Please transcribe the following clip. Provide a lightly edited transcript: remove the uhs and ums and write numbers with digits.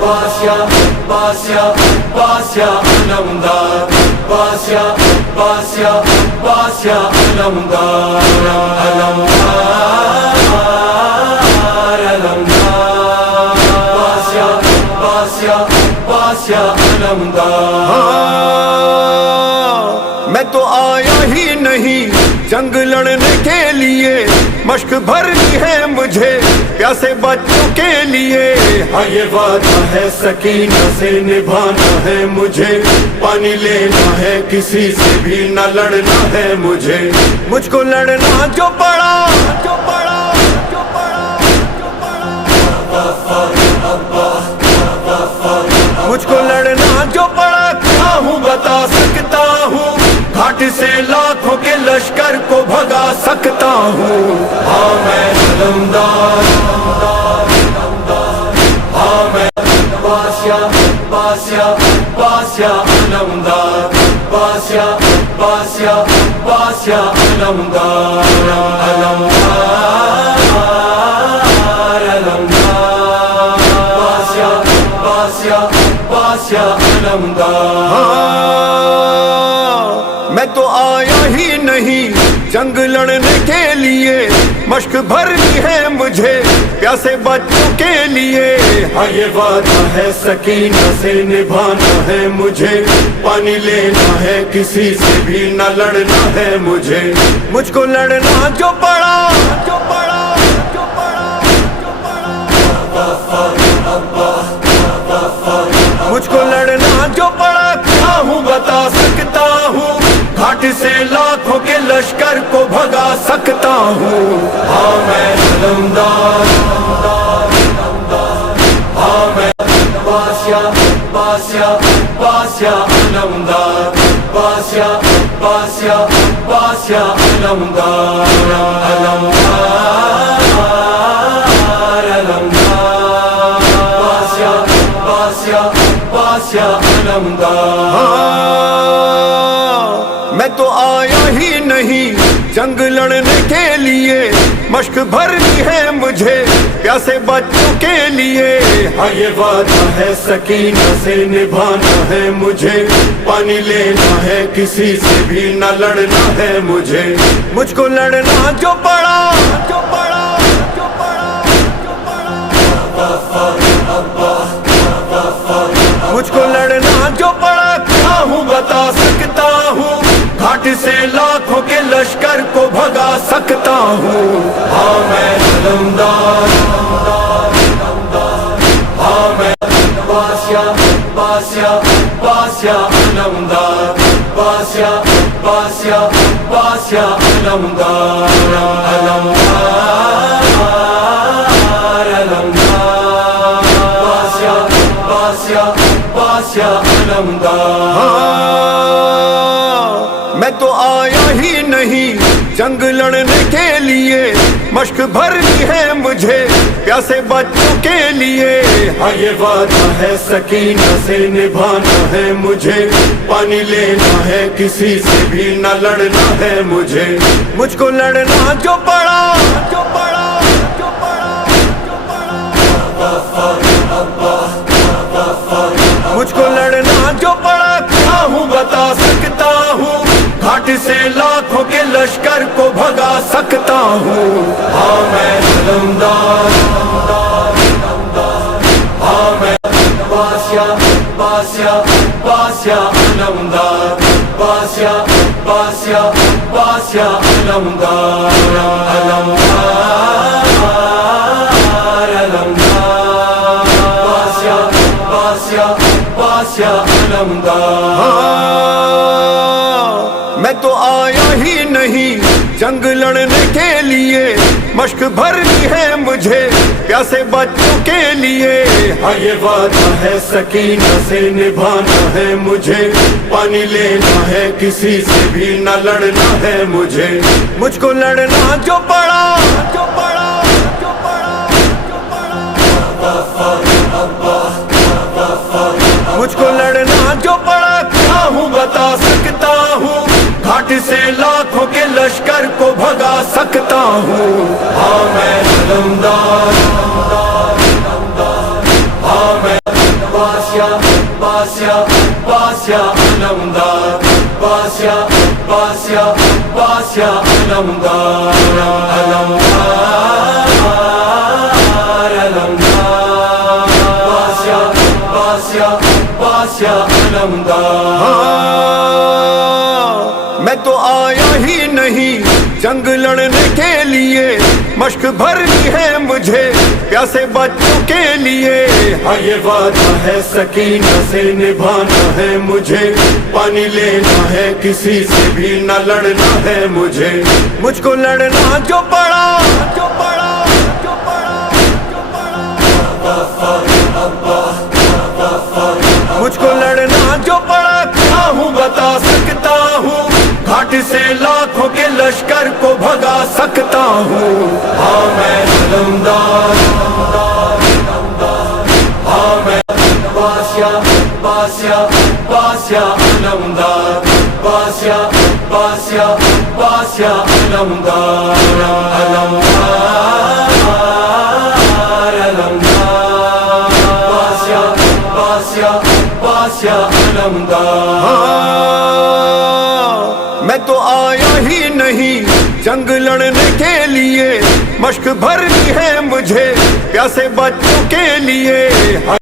باسیا باسیا باسیا علمدار باسیا باسیا باسیا علمدار علمدار علمدار باسیا باسیا باسیا علمدار میں تو آیا ہی نہیں جنگ لڑنے کے لیے، مشق بھرنی ہے مجھے پیاسے بچوں کے لیے، ہاں یہ وعدہ ہے سکینہ سے نبھانا ہے مجھے، پانی لینا ہے کسی سے بھی نہ لڑنا ہے مجھے، مجھ کو لڑنا جو پڑا جو پڑا جو پڑا مجھ کو لڑنا جو پڑا، کیا ہوں بتا سکتا ہوں، گھاٹ سے لاکھوں کے لشکر کو بھگا سکتا ہوں، ہاں میں علمدار ہاں میں باسیا باسیا باسیا علمدار باسیا باسیا باسیا علمدار علمدار علمدار باسیا باسیا باسیا علمدار میں تو آیا ہی نہیں جنگ لڑنے کے لیے، مشق بھرنی ہے مجھے پیاسے بچوں کے لیے، ہاں یہ وعدہ ہے سکینہ سے نبھانا ہے مجھے، پانی لینا ہے کسی سے بھی نہ لڑنا ہے مجھے، مجھ کو لڑنا جو پڑا جو پڑا جو پڑا مجھ کو لڑنا جو پڑا، کیا ہوں بتا سکتا ہوں، گھاٹ سے لاکھوں کے لشکر کو بھگا سکتا ہوں، ہاں میں علمدار ہاں میں باسیا باسیا باسیا علمدار باسیا باسیا باسیا علمدار علمدار علمدار باسیا باسیا باسیا علمدار میں تو آیا ہی نہیں جنگ لڑنے کے لیے، مشق بھرنی ہے مجھے پیاسے بچوں کے لیے، ہاں یہ وعدہ ہے سکینہ سے نبھانا ہے مجھے، پانی لینا ہے کسی سے بھی نہ لڑنا ہے مجھے، مجھ کو لڑنا جو پڑا جو پڑا جو پڑا مجھ کو لڑنا جو پڑا، کیا ہوں بتا سکتا ہوں، گھاٹ سے لاکھوں کے لشکر کو بھگا سکتا ہوں، ہاں میں علمدار ہاں میں باسیا باسیا باسیا علمدار باسیا باسیا باسیا علمدار علمدار علمدار باسیا باسیا باسیا علمدار میں تو آیا ہی نہیں جنگ لڑنے کے لیے، مشق بھرنی ہے مجھے پیاسے بچوں کے لیے، ہاں یہ وعدہ ہے سکینہ سے نبھانا ہے مجھے، پانی لینا ہے کسی سے بھی نہ لڑنا ہے مجھے، مجھ کو لڑنا جو پڑا جو پڑا جو پڑا مجھ کو لڑنا جو پڑا، کیا ہوں بتا سکتا ہوں، گھاٹ سے لاکھوں کے لشکر کو بھگا سکتا ہوں، ہاں میں علمدار ہاں میں باسیا باسیا باسیا علمدار باسیا باسیا باسیا علمدار علمدار علمدار باسیا باسیا باسیا علمدار میں تو آیا ہی نہیں جنگ لڑنے کے لیے، مشق بھرنی ہے مجھے پیاسے بچوں کے لیے، ہاں یہ وعدہ ہے سکینہ سے نبھانا ہے مجھے، پانی لینا ہے کسی سے بھی نہ لڑنا ہے مجھے، مجھ کو لڑنا جو پڑا جو پڑا جو پڑا مجھ کو لڑنا جو پڑا، کیا ہوں بتا سکتا ہوں، گھاٹ سے لاکھوں کے لشکر کو بھگا سکتا ہوں، ہاں میں علمدار ہاں میں Basya, Basya, Basya Alamdar, Basya, Basya, Basya Alamdar, Alamdar, Alamdar, Basya, Basya, Basya Alamdar. میں تو آیا ہی نہیں جنگ لڑنے کے لیے، مشق بھرنی ہے مجھے پیاسے بچوں کے لیے. ہاں یہ وعدہ ہے سکینہ سے نبھانا ہے مجھے، پانی لینا ہے کسی سے بھی نہ لڑنا ہے مجھے. مجھ کو لڑنا جو پڑا جو پڑا جو پڑا جو پڑا، مجھ کو لڑنا جو پڑا کیا ہوں بتا سکتا ہوں، گھاٹ سے لاکھوں کے لشکر کو بھگا سکتا ہوں. ہاں میں علمدار، ہاں میں باسیا باسیا باسیا علمدار، باسیا باسیا باسیا علمدار، علمدار، علمدار، باسیا باسیا باسیا علمدار. میں تو آیا ہی نہیں جنگ لڑنے کے لیے، مشق بھرنی ہے مجھے پیاسے بچوں کے لیے.